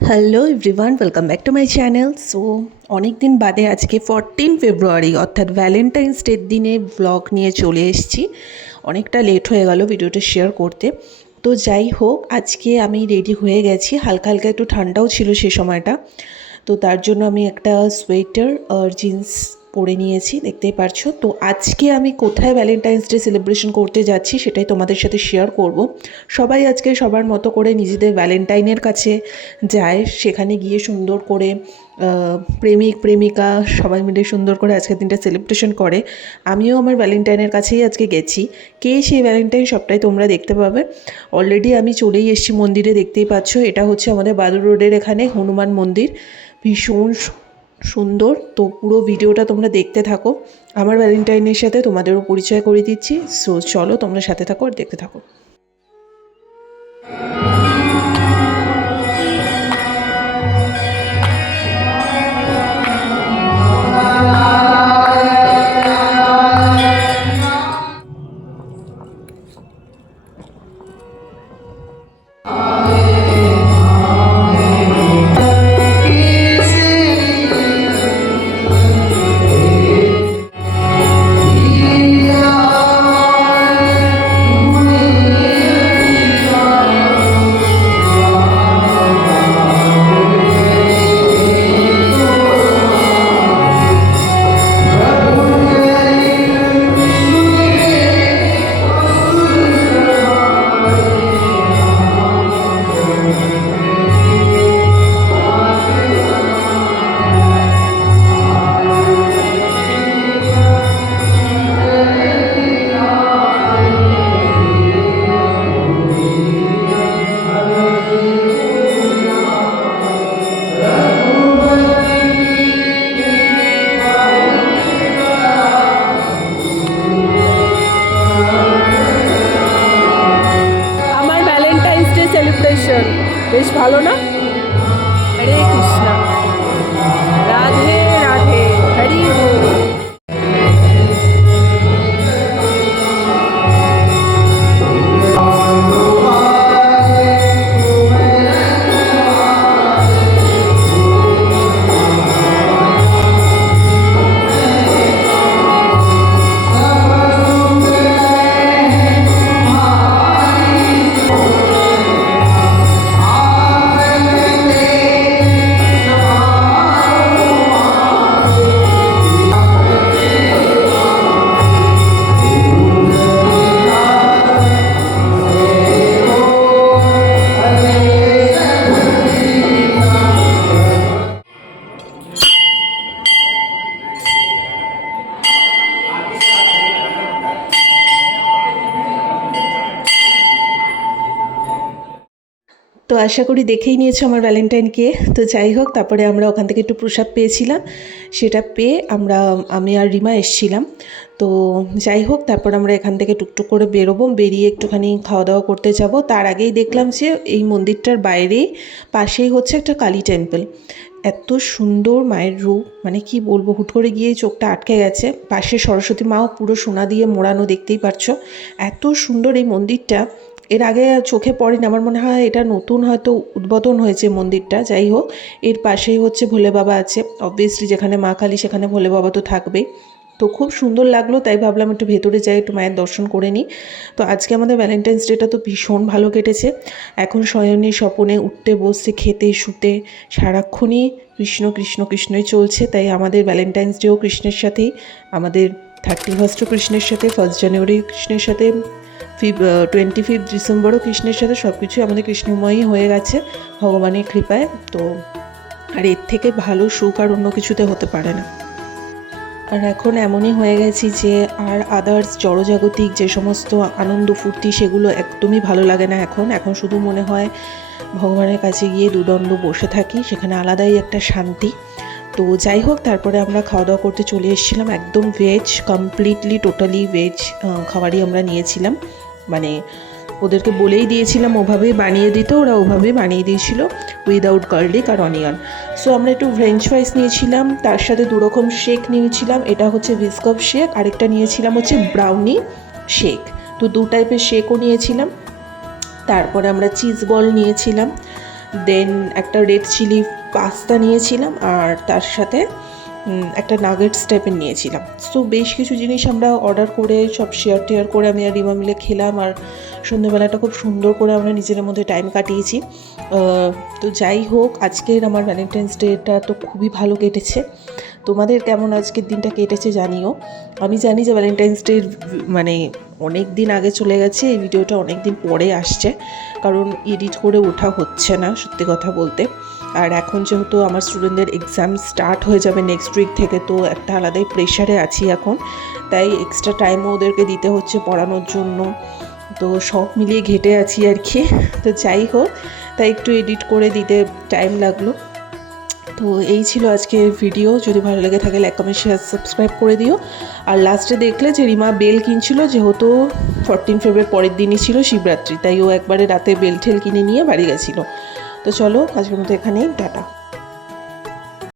Hello everyone, welcome back to my channel. So অনেক দিন বাদে আজকে 14 ফেব্রুয়ারি অর্থাৎ ভ্যালেন্টাইন্স ডের দিনে ব্লগ নিয়ে চলে এসেছি। অনেকটা লেট হয়ে গেল ভিডিওটা শেয়ার করতে। তো যাই হোক, আজকে আমি রেডি হয়ে গেছি। হালকা হালকা একটু ঠান্ডাও ছিল সে সময়টা, তো তার জন্য আমি একটা সোয়েটার আর জিন্স পরে নিয়েছি, দেখতেই পারছো। তো আজকে আমি কোথায় ভ্যালেন্টাইন্স ডে সেলিব্রেশন করতে যাচ্ছি সেটাই তোমাদের সাথে শেয়ার করব। সবাই আজকে সবার মতো করে নিজেদের ভ্যালেন্টাইনের কাছে যায়, সেখানে গিয়ে সুন্দর করে প্রেমিক প্রেমিকা সবাই মিলে সুন্দর করে আজকের দিনটা সেলিব্রেশন করে। আমিও আমার ভ্যালেন্টাইনের কাছেই আজকে গেছি। কে সেই ভ্যালেন্টাইন সবটাই তোমরা দেখতে পাবে। অলরেডি আমি চলেই এসেছি মন্দিরে, দেখতেই পাচ্ছ। এটা হচ্ছে আমাদের বাদুর রোডের এখানে হনুমান মন্দির, ভীষণ সুন্দর। তো পুরো ভিডিওটা তোমরা দেখতে থাকো। আমার ভ্যালেন্টাইনের সাথে তোমাদেরও পরিচয় করে দিচ্ছি। সো চলো তোমরা সাথে থাকো আর দেখতে থাকো। আমার ভ্যালেন্টাইন্স ডে সেলিব্রেশন বেশ ভালো না? হরে কৃষ্ণ, রাধে রাধে, হরি বল। তো আশা করি দেখেই নিয়েছো আমার ভ্যালেন্টাইনকে। তো যাই হোক, তারপরে আমরা ওখান থেকে একটু প্রসাদ পেয়েছিলাম, সেটা পেয়ে আমি আর রিমা এসেছিলাম। তো যাই হোক, তারপর আমরা এখান থেকে টুকটুক করে বেরোবো, বেরিয়ে একটুখানি খাওয়া দাওয়া করতে যাব। তার আগেই দেখলাম যে এই মন্দিরটার বাইরেই পাশেই হচ্ছে একটা কালী টেম্পল। এত সুন্দর মায়ের রূপ, মানে কি বলবো, হুট করে গিয়ে চোখটা আটকে গেছে। পাশে সরস্বতী মাও পুরো সোনা দিয়ে মোড়ানো, দেখতেই পারছো। এত সুন্দর এই মন্দিরটা, এর আগে চোখে পড়েনি। আমার মনে হয় এটা নতুন হয়তো উদ্বোধন হয়েছে মন্দিরটা। যাই হোক, এর পাশেই হচ্ছে ভোলে বাবা আছে। অবভিয়াসলি যেখানে মা কালী সেখানে ভোলে বাবা তো থাকবেই। তো খুব সুন্দর লাগলো, তাই ভাবলাম একটু ভেতরে যাই, একটু মায়ের দর্শন করে নিই। তো আজকে আমাদের ভ্যালেন্টাইন্স ডেটা তো ভীষণ ভালো কেটেছে। এখন শয়নে স্বপনে উঠতে বসতে খেতে শুতে সারাক্ষণই কৃষ্ণ কৃষ্ণ কৃষ্ণই চলছে। তাই আমাদের ভ্যালেন্টাইন্স ডেও কৃষ্ণের সাথেই, আমাদের 31st কৃষ্ণের সাথে, 1 জানুয়ারি কৃষ্ণের সাথে, 25 ডিসেম্বরও কৃষ্ণের সাথে। সব কিছুই আমাদের কৃষ্ণময়ই হয়ে গেছে ভগবানের কৃপায়। তো আর এর থেকে ভালো সুখ আর অন্য কিছুতে হতে পারে না। আর এখন এমনই হয়ে গেছি যে আর আদার্স জড়জাগতিক যে সমস্ত আনন্দ ফুর্তি সেগুলো একদমই ভালো লাগে না। এখন শুধু মনে হয় ভগবানের কাছে গিয়ে দুদণ্ড বসে থাকি, সেখানে আলাদাই একটা শান্তি। তো যাই হোক, তারপরে আমরা খাওয়া দাওয়া করতে চলে এসেছিলাম। একদম ভেজ, কমপ্লিটলি টোটালি ভেজ খাবারই আমরা নিয়েছিলাম। মানে ওদেরকে বলেই দিয়েছিলাম ওভাবেই বানিয়ে দিতে, ওরা ওভাবেই বানিয়ে দিয়েছিল উইদাউট গার্লিক আর অনিয়ন। সো আমরা একটু ফ্রেঞ্চ ফ্রাইস নিয়েছিলাম, তার সাথে 2 রকম শেক নিয়েছিলাম। এটা হচ্ছে বিস্কাপ শেক, আরেকটা নিয়েছিলাম হচ্ছে ব্রাউনি শেক। তো 2 টাইপের শেকও নিয়েছিলাম। তারপরে আমরা চিজ বল নিয়েছিলাম। দেন একটা রেড চিলি পাস্তা নিয়েছিলাম, আর তার সাথে একটা নাগেটস টাইপের নিয়েছিলাম। সো বেশ কিছু জিনিস আমরা অর্ডার করে সব শেয়ার করে আমি আর রিমা মিলে খেলাম, আর সন্ধ্যেবেলাটা খুব সুন্দর করে আমরা নিজেদের মধ্যে টাইম কাটিয়েছি। তো যাই হোক, আজকের আমার ভ্যালেন্টাইন্স ডেটা তো খুবই ভালো কেটেছে। তোমাদের কেমন আজকের দিনটা কেটেছে জানিও। আমি জানি যে ভ্যালেন্টাইন্স ডে মানে অনেক দিন আগে চলে গেছে, এই ভিডিওটা অনেক দিন পরে আসছে, কারণ এডিট করে ওঠা হচ্ছে না সত্যি কথা বলতে। আর এখন যেহেতু আমার স্টুডেন্টদের এক্সাম স্টার্ট হয়ে যাবে নেক্সট উইক থেকে, তো একটা আলাদাই প্রেশারে আছি এখন, তাই এক্সট্রা টাইমও ওদেরকে দিতে হচ্ছে পড়ানোর জন্য। তো সব মিলিয়ে ঘেটে আছি আর কি। তো যাই হোক, তাই একটু এডিট করে দিতে টাইম লাগলো। তো এই ছিল আজকের ভিডিও। যদি ভালো লেগে থাকে লাইক কমেন্ট শেয়ার সাবস্ক্রাইব করে দিও। আর লাস্টে দেখলে যে রিমা বেল কিনছিল, যেহেতু 14 ফেব্রুয়ারি পরের দিনই ছিল শিবরাত্রি, তাই ও একবারে রাতে বেল ঠেল কিনে নিয়ে বাড়ি গেছিলো। তো চলো আজকের মতো এখানেই, টাটা।